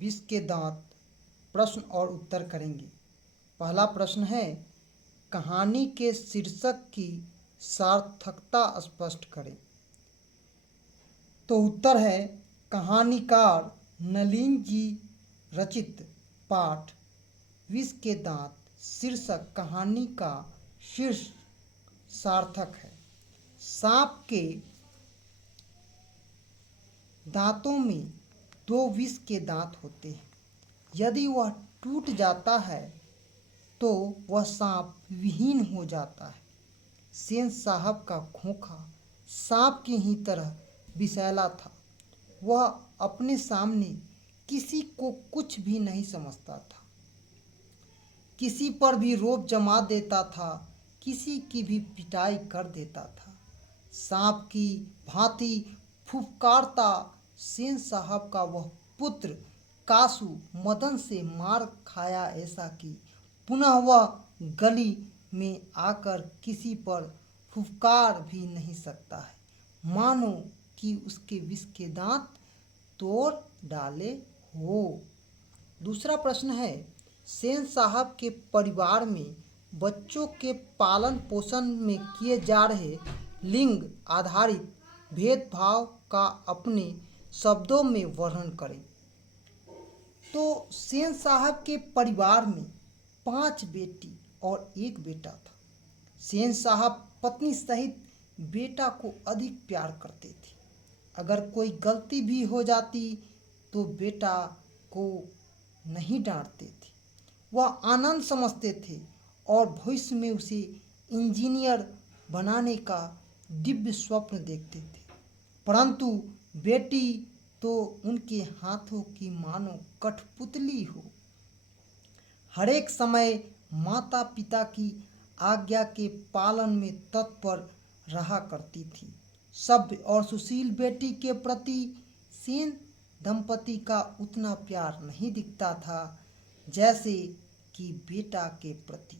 विष के दांत प्रश्न और उत्तर करेंगे। पहला प्रश्न है, कहानी के शीर्षक की सार्थकता स्पष्ट करें। तो उत्तर है, कहानीकार नलिन जी रचित पाठ विष के दांत शीर्षक कहानी का शीर्ष सार्थक है। सांप के दांतों में दो विष के दांत होते हैं। यदि वह टूट जाता है तो वह सांप विहीन हो जाता है। सेन साहब का खोखा सांप की ही तरह विषैला था। वह अपने सामने किसी को कुछ भी नहीं समझता था, किसी पर भी रोब जमा देता था, किसी की भी पिटाई कर देता था। सांप की भांति फुफकारता सेन साहब का वह पुत्र कासू मदन से मार खाया, ऐसा कि पुनः वह गली में आकर किसी पर फुफकार भी नहीं सकता है, मानो कि उसके विष के दांत तोड़ डाले हो। दूसरा प्रश्न है, सेन साहब के परिवार में बच्चों के पालन पोषण में किए जा रहे लिंग आधारित भेदभाव का अपने शब्दों में वर्णन करें। तो सेन साहब के परिवार में 5 बेटी और 1 बेटा था। सेन साहब पत्नी सहित बेटा को अधिक प्यार करते थे। अगर कोई गलती भी हो जाती तो बेटा को नहीं डांटते थे, वह आनंद समझते थे और भविष्य में उसे इंजीनियर बनाने का दिव्य स्वप्न देखते थे। परंतु बेटी तो उनके हाथों की मानो कठपुतली हो, हरेक समय माता पिता की आज्ञा के पालन में तत्पर रहा करती थी। सभ्य और सुशील बेटी के प्रति सेन दंपति का उतना प्यार नहीं दिखता था जैसे कि बेटा के प्रति।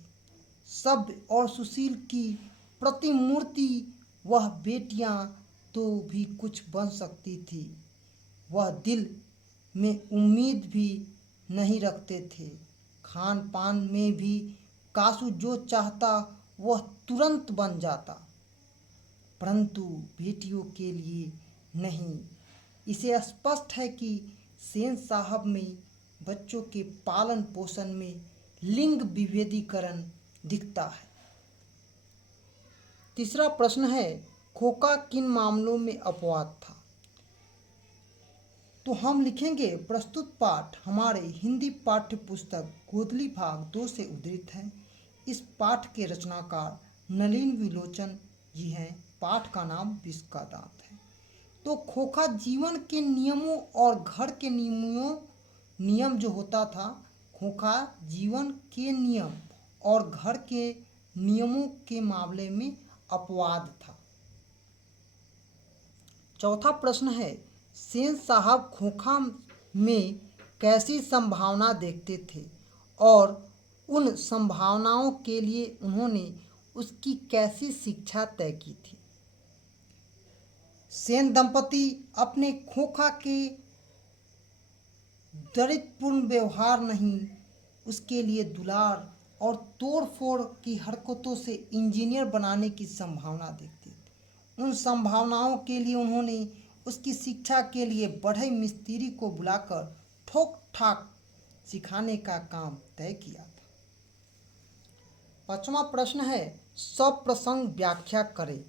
सभ्य और सुशील की प्रतिमूर्ति वह बेटियां तो भी कुछ बन सकती थी, वह दिल में उम्मीद भी नहीं रखते थे। खान पान में भी कासू जो चाहता वह तुरंत बन जाता, परंतु बेटियों के लिए नहीं। इसे स्पष्ट है कि सेन साहब में बच्चों के पालन पोषण में लिंग विभेदीकरण दिखता है। तीसरा प्रश्न है, खोखा किन मामलों में अपवाद था। तो हम लिखेंगे, प्रस्तुत पाठ हमारे हिंदी पाठ्य पुस्तक गोधली भाग 2 से उद्धृत है। इस पाठ के रचनाकार नलिन विलोचन जी हैं। पाठ का नाम विष का दांत है। तो खोखा जीवन के नियमों और घर के नियम जो होता था, खोखा जीवन के नियम और घर के नियमों के मामले में अपवाद था। चौथा प्रश्न है, सेन साहब खोखा में कैसी संभावना देखते थे और उन संभावनाओं के लिए उन्होंने उसकी कैसी शिक्षा तय की थी। सेन दंपति अपने खोखा के दरिद्रपूर्ण व्यवहार नहीं, उसके लिए दुलार और तोड़ फोड़ की हरकतों से इंजीनियर बनाने की संभावना देखते थे। उन संभावनाओं के लिए उन्होंने उसकी शिक्षा के लिए बढ़ई मिस्त्री को बुलाकर ठोक ठाक सिखाने का काम तय किया था। पांचवा प्रश्न है, सप्रसंग व्याख्या करें।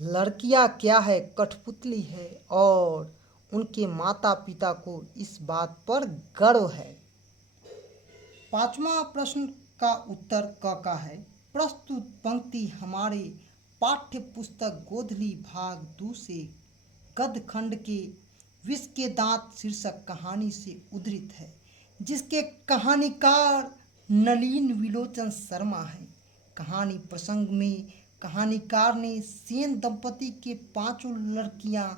लड़कियां क्या है, कठपुतली है और उनके माता पिता को इस बात पर गर्व है। पांचवा प्रश्न का उत्तर क का है। प्रस्तुत पंक्ति हमारे पाठ्य पुस्तक गोधली भाग 2 से गद्य खंड के विष के दांत शीर्षक कहानी से उद्धृत है, जिसके कहानीकार नलिन विलोचन शर्मा हैं। कहानी प्रसंग में कहानीकार ने सेन दंपति के 5 लड़कियां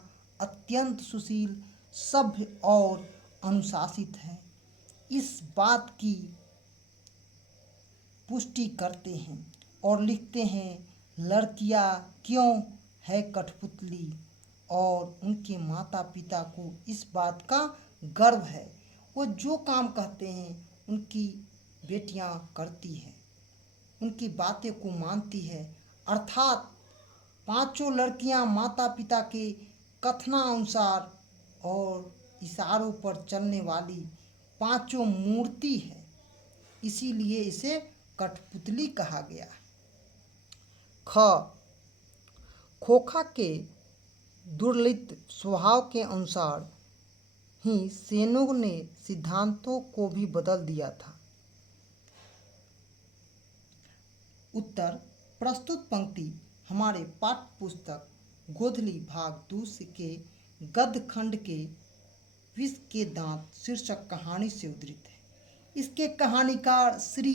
अत्यंत सुशील, सभ्य और अनुशासित हैं, इस बात की पुष्टि करते हैं और लिखते हैं, लड़कियां क्यों है कठपुतली और उनके माता पिता को इस बात का गर्व है। वो जो काम कहते हैं उनकी बेटियां करती हैं, उनकी बातें को मानती है। अर्थात पांचों लड़कियां माता पिता के कथनानुसार और इशारों पर चलने वाली पांचों मूर्ति है, इसीलिए इसे कठपुतली कहा गया। ख खोखा के दुर्लित स्वभाव के अनुसार ही सेनों ने सिद्धांतों को भी बदल दिया था। उत्तर प्रस्तुत पंक्ति हमारे पाठ्य पुस्तक गोधली भाग 2 के गद्य खंड के विष के दांत शीर्षक कहानी से उद्धृत है। इसके कहानीकार श्री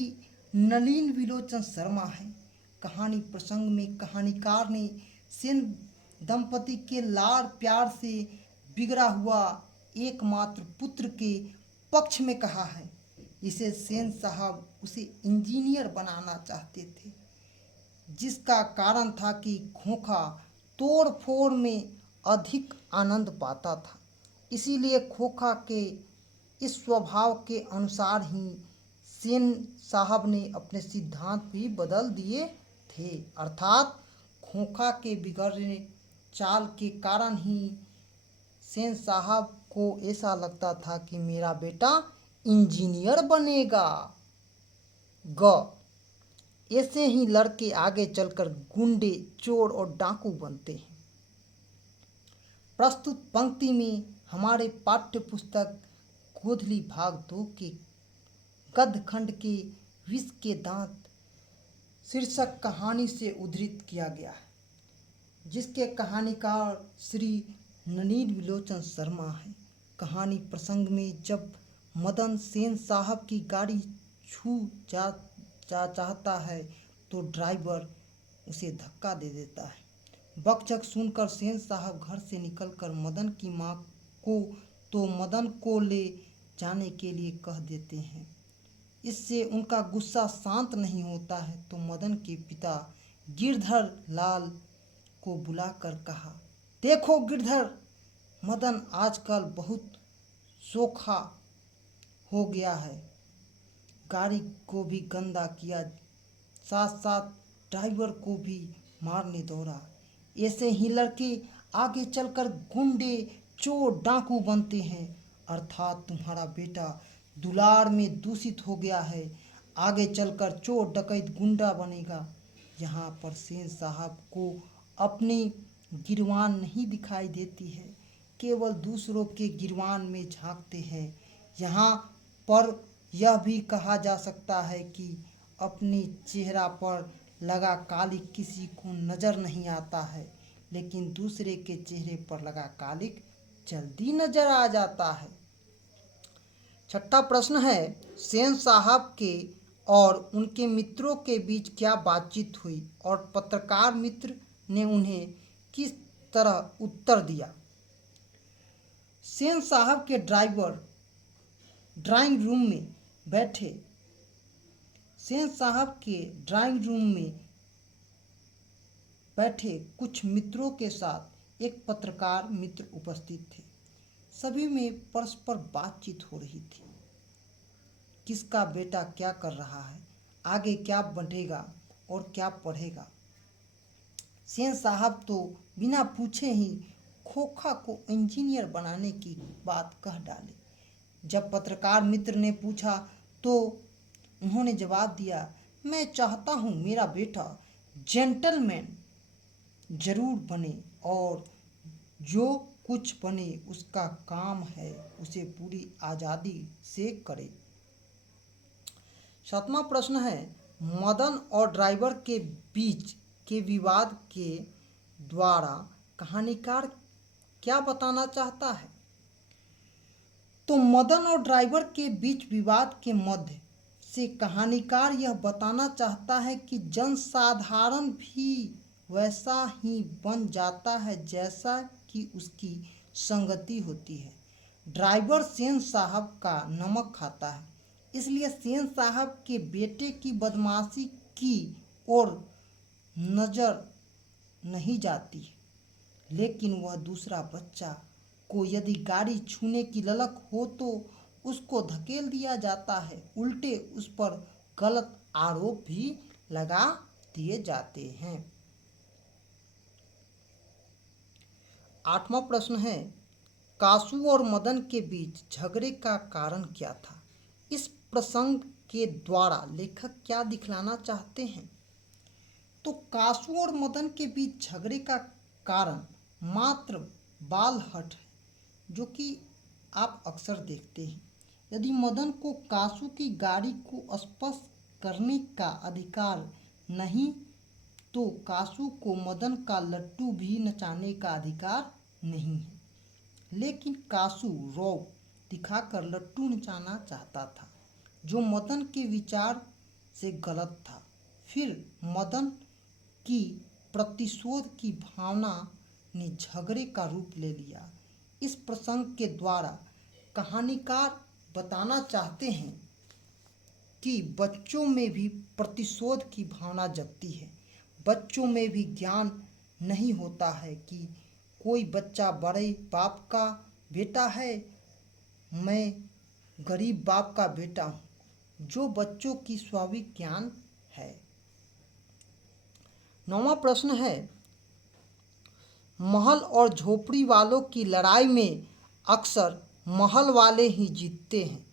नलिन विलोचन शर्मा हैं। कहानी प्रसंग में कहानीकार ने सेन दंपति के लाड़ प्यार से बिगड़ा हुआ एकमात्र पुत्र के पक्ष में कहा है। इसे सेन साहब उसे इंजीनियर बनाना चाहते थे, जिसका कारण था कि खोखा तोड़ फोड़ में अधिक आनंद पाता था। इसीलिए खोखा के इस स्वभाव के अनुसार ही सेन साहब ने अपने सिद्धांत भी बदल दिए थे। अर्थात खोखा के बिगड़ने चाल के कारण ही सेन साहब को ऐसा लगता था कि मेरा बेटा इंजीनियर बनेगा। ग ऐसे ही लड़के आगे चलकर गुंडे, चोर और डाकू बनते हैं। प्रस्तुत पंक्ति में हमारे पाठ्य पुस्तक गोधली भाग 2 के गद्य खंड के विष के दांत शीर्षक कहानी से उद्धृत किया गया है, जिसके कहानीकार श्री नलिन विलोचन शर्मा हैं। कहानी प्रसंग में जब मदन सेन साहब की गाड़ी छू जा चाहता है तो ड्राइवर उसे धक्का दे देता है। बकझक सुनकर सेन साहब घर से निकलकर मदन की माँ को तो मदन को ले जाने के लिए कह देते हैं। इससे उनका गुस्सा शांत नहीं होता है तो मदन के पिता गिरधर लाल को बुलाकर कहा, देखो गिरधर, मदन आजकल बहुत सोखा हो गया है, गाड़ी को भी गंदा किया, साथ साथ ड्राइवर को भी मारने दौड़ा। ऐसे ही लड़के आगे चलकर गुंडे, चोर, डाकू बनते हैं। अर्थात तुम्हारा बेटा दुलार में दूषित हो गया है, आगे चलकर चोर, डकैत, गुंडा बनेगा। यहाँ पर सेन साहब को अपनी गिरवान नहीं दिखाई देती है, केवल दूसरों के गिरवान में झांकते हैं। यहाँ पर यह भी कहा जा सकता है कि अपनी चेहरा पर लगा कालिक किसी को नज़र नहीं आता है, लेकिन दूसरे के चेहरे पर लगा कालिक जल्दी नज़र आ जाता है। छठा प्रश्न है, सेन साहब के और उनके मित्रों के बीच क्या बातचीत हुई और पत्रकार मित्र ने उन्हें किस तरह उत्तर दिया। सेन साहब के ड्राइवर ड्राइंग रूम में बैठे सेन साहब के ड्राइंग रूम में बैठे कुछ मित्रों के साथ एक पत्रकार मित्र उपस्थित थे। सभी में परस्पर बातचीत हो रही थी। किसका बेटा क्या कर रहा है, आगे क्या बढ़ेगा और क्या पढ़ेगा। सेन साहब तो बिना पूछे ही खोखा को इंजीनियर बनाने की बात कह डाली। जब पत्रकार मित्र ने पूछा तो उन्होंने जवाब दिया, मैं चाहता हूँ मेरा बेटा जेंटलमैन जरूर बने और जो कुछ बने उसका काम है उसे पूरी आज़ादी से करे। सातवां प्रश्न है, मदन और ड्राइवर के बीच के विवाद के द्वारा कहानीकार क्या बताना चाहता है। तो मदन और ड्राइवर के बीच विवाद के मध्य से कहानीकार यह बताना चाहता है कि जनसाधारण भी वैसा ही बन जाता है जैसा कि उसकी संगति होती है। ड्राइवर सेन साहब का नमक खाता है, इसलिए सेन साहब के बेटे की बदमाशी की ओर नज़र नहीं जाती है, लेकिन वह दूसरा बच्चा को यदि गाड़ी छूने की ललक हो तो उसको धकेल दिया जाता है, उल्टे उस पर गलत आरोप भी लगा दिए जाते हैं। 8वां प्रश्न है, कासू और मदन के बीच झगड़े का कारण क्या था? इस प्रसंग के द्वारा लेखक क्या दिखलाना चाहते हैं? तो कासू और मदन के बीच झगड़े का कारण मात्र बालहट है, जो कि आप अक्सर देखते हैं। यदि मदन को कासू की गाड़ी को स्पर्श करने का अधिकार नहीं, तो कासू को मदन का लट्टू भी नचाने का अधिकार नहीं है। लेकिन कासू रौब दिखाकर लट्टू नचाना चाहता था, जो मदन के विचार से गलत था। फिर मदन की प्रतिशोध की भावना ने झगड़े का रूप ले लिया। इस प्रसंग के द्वारा कहानीकार बताना चाहते हैं कि बच्चों में भी प्रतिशोध की भावना जगती है। बच्चों में भी ज्ञान नहीं होता है कि कोई बच्चा बड़े बाप का बेटा है, मैं गरीब बाप का बेटा हूँ, जो बच्चों की स्वाभाविक ज्ञान है। 9वां प्रश्न है, महल और झोपड़ी वालों की लड़ाई में अक्सर महल वाले ही जीतते हैं,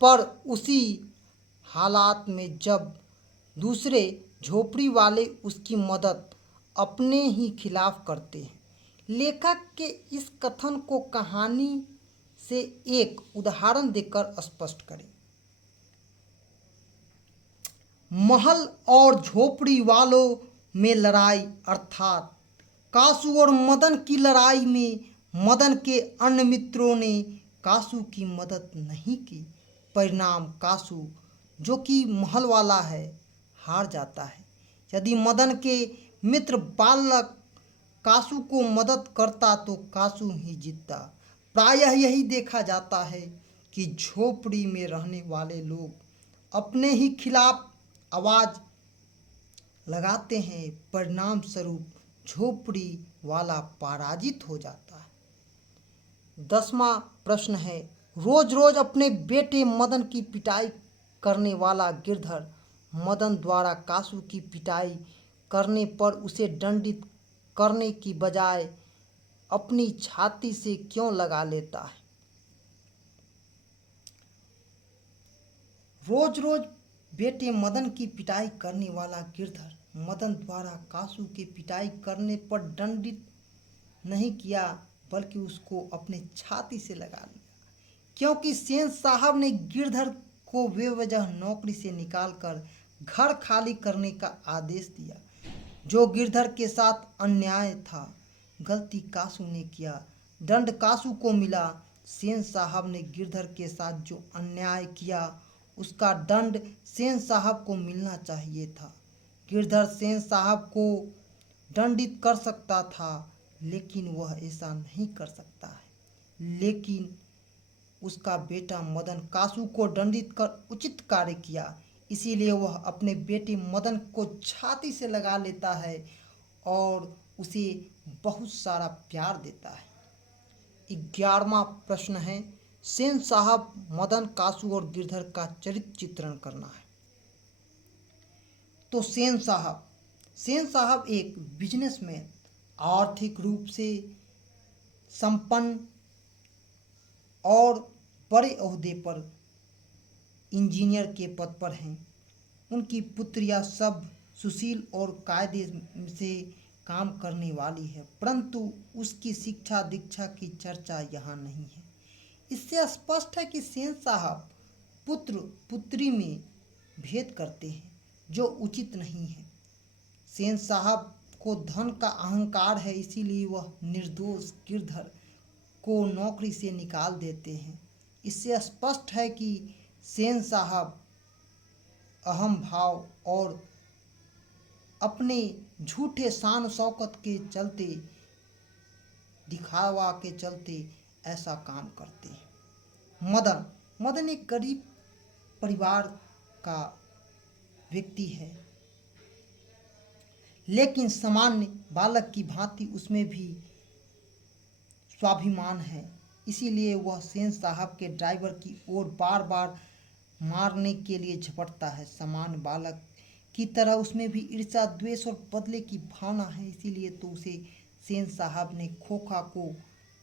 पर उसी हालात में जब दूसरे झोपड़ी वाले उसकी मदद अपने ही खिलाफ करते हैं। लेखक के इस कथन को कहानी से एक उदाहरण देकर स्पष्ट करें। महल और झोपड़ी वालों में लड़ाई अर्थात कासू और मदन की लड़ाई में मदन के अन्य मित्रों ने कासू की मदद नहीं की। परिणाम कासू, जो कि महल वाला है, हार जाता है। यदि मदन के मित्र बालक कासू को मदद करता तो कासू ही जीतता। प्रायः यही देखा जाता है कि झोपड़ी में रहने वाले लोग अपने ही खिलाफ आवाज़ लगाते हैं, परिणाम स्वरूप झोपड़ी वाला पराजित हो जाता है। 10वां प्रश्न है, रोज रोज अपने बेटे मदन की पिटाई करने वाला गिरधर मदन द्वारा कासू की पिटाई करने पर उसे दंडित करने की बजाय अपनी छाती से क्यों लगा लेता है? रोज रोज बेटे मदन की पिटाई करने वाला गिरधर मदन द्वारा कासू की पिटाई करने पर दंडित नहीं किया, बल्कि उसको अपने छाती से लगा लिया, क्योंकि सेन साहब ने गिरधर को बेवजह नौकरी से निकालकर घर खाली करने का आदेश दिया, जो गिरधर के साथ अन्याय था। गलती कासू ने किया, दंड कासू को मिला। सेन साहब ने गिरधर के साथ जो अन्याय किया, उसका दंड सेन साहब को मिलना चाहिए था। गिरधर सेन साहब को दंडित कर सकता था, लेकिन वह ऐसा नहीं कर सकता है। लेकिन उसका बेटा मदन कासू को दंडित कर उचित कार्य किया, इसीलिए वह अपने बेटे मदन को छाती से लगा लेता है और उसे बहुत सारा प्यार देता है। 11वां प्रश्न है, सेन साहब मदन कासू और गिरधर का चरित्र चित्रण करना है। तो सेन साहब एक बिजनेसमैन, आर्थिक रूप से संपन्न और बड़े ओहदे पर इंजीनियर के पद पर हैं। उनकी पुत्रियां सब सुशील और कायदे से काम करने वाली है, परंतु उसकी शिक्षा दीक्षा की चर्चा यहाँ नहीं है। इससे स्पष्ट है कि सेन साहब पुत्र पुत्री में भेद करते हैं, जो उचित नहीं है। सेन साहब को धन का अहंकार है, इसीलिए वह निर्दोष गिरधर को नौकरी से निकाल देते हैं। इससे स्पष्ट है कि सेन साहब अहम भाव और अपने झूठे शान शौकत के चलते, दिखावा के चलते ऐसा काम करते हैं। मदन एक गरीब परिवार का व्यक्ति है, लेकिन सामान्य बालक की भांति उसमें भी स्वाभिमान है। इसीलिए वह सेन साहब के ड्राइवर की ओर बार बार मारने के लिए झपटता है। सामान्य बालक की तरह उसमें भी ईर्ष्या, द्वेष और बदले की भावना है, इसीलिए तो उसे सेन साहब ने खोखा को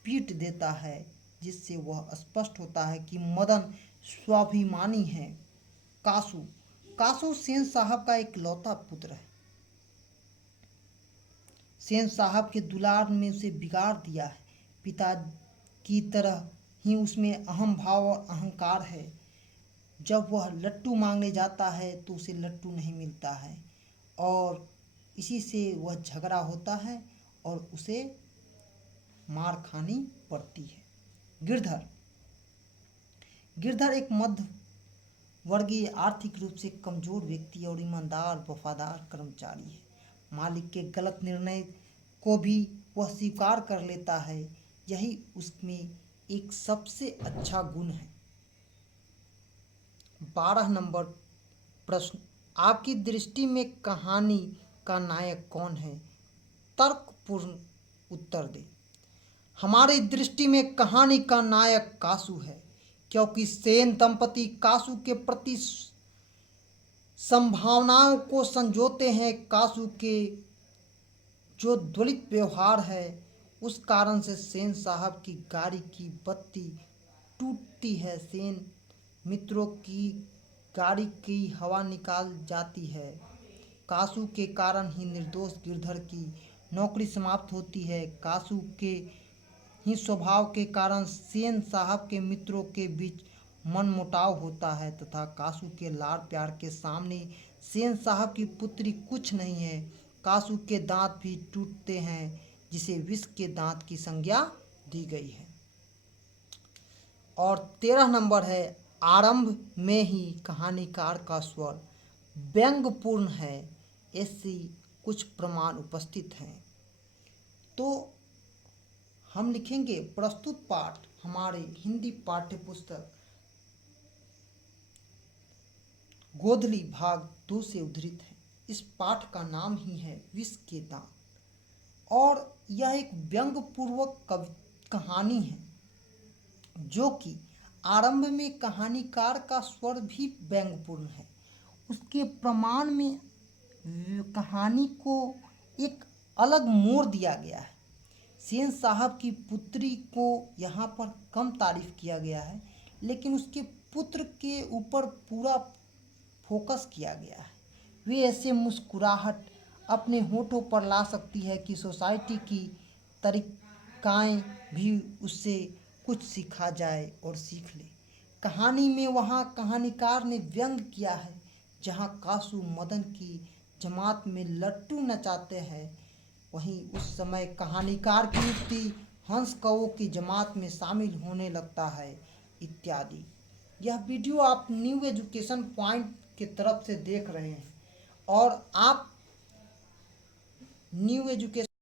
पीट देता है, जिससे वह स्पष्ट होता है कि मदन स्वाभिमानी है। कासू कासू सेन साहब का एक लौता पुत्र है। सेन साहब के दुलार में उसे बिगाड़ दिया है। पिता की तरह ही उसमें अहम भाव और अहंकार है। जब वह लट्टू मांगने जाता है तो उसे लट्टू नहीं मिलता है और इसी से वह झगड़ा होता है और उसे मार खानी पड़ती है। गिरधर गिरधर एक मध्य वर्गीय, आर्थिक रूप से कमजोर व्यक्ति और ईमानदार वफादार कर्मचारी है। मालिक के गलत निर्णय को भी वह स्वीकार कर लेता है। यही उसमें एक सबसे अच्छा गुण है। 12 नंबर प्रश्न, आपकी दृष्टि में कहानी का नायक कौन है? तर्कपूर्ण उत्तर दें। हमारी दृष्टि में कहानी का नायक कासू है, क्योंकि सेन दंपति कासू के प्रति संभावनाओं को संजोते हैं। कासू के जो द्वलित व्यवहार है उस कारण से सेन साहब की गाड़ी की बत्ती टूटती है। सेन मित्रों की गाड़ी की हवा निकाल जाती है। कासू के कारण ही निर्दोष गिरधर की नौकरी समाप्त होती है। कासू के ही स्वभाव के कारण सेन साहब के मित्रों के बीच मनमुटाव होता है तथा कासू के लाड़ प्यार के सामने सेन साहब की पुत्री कुछ नहीं है। कासू के दांत भी टूटते हैं, जिसे विष के दांत की संज्ञा दी गई है। और 13 नंबर है, आरंभ में ही कहानीकार का स्वर व्यंग्यपूर्ण है, ऐसी कुछ प्रमाण उपस्थित हैं। तो हम लिखेंगे प्रस्तुत पाठ हमारे हिंदी पाठ्य पुस्तक गोधली भाग 2 से उद्धृत है। इस पाठ का नाम ही है विष के दांत और यह एक व्यंग्यपूर्वक कहानी है, जो कि आरंभ में कहानीकार का स्वर भी व्यंग्यपूर्ण है। उसके प्रमाण में कहानी को एक अलग मोड़ दिया गया है। सेन साहब की पुत्री को यहाँ पर कम तारीफ किया गया है, लेकिन उसके पुत्र के ऊपर पूरा फोकस किया गया है। वे ऐसे मुस्कुराहट अपने होठों पर ला सकती है कि सोसाइटी की तरीकाएं भी उससे कुछ सीखा जाए और सीख ले। कहानी में वहाँ कहानीकार ने व्यंग किया है, जहाँ कासू मदन की जमात में लट्टू नचाते हैं, वहीं उस समय कहानीकार की युक्ति हंस कौओं की जमात में शामिल होने लगता है इत्यादि। यह वीडियो आप न्यू एजुकेशन पॉइंट की तरफ से देख रहे हैं और आप न्यू एजुकेशन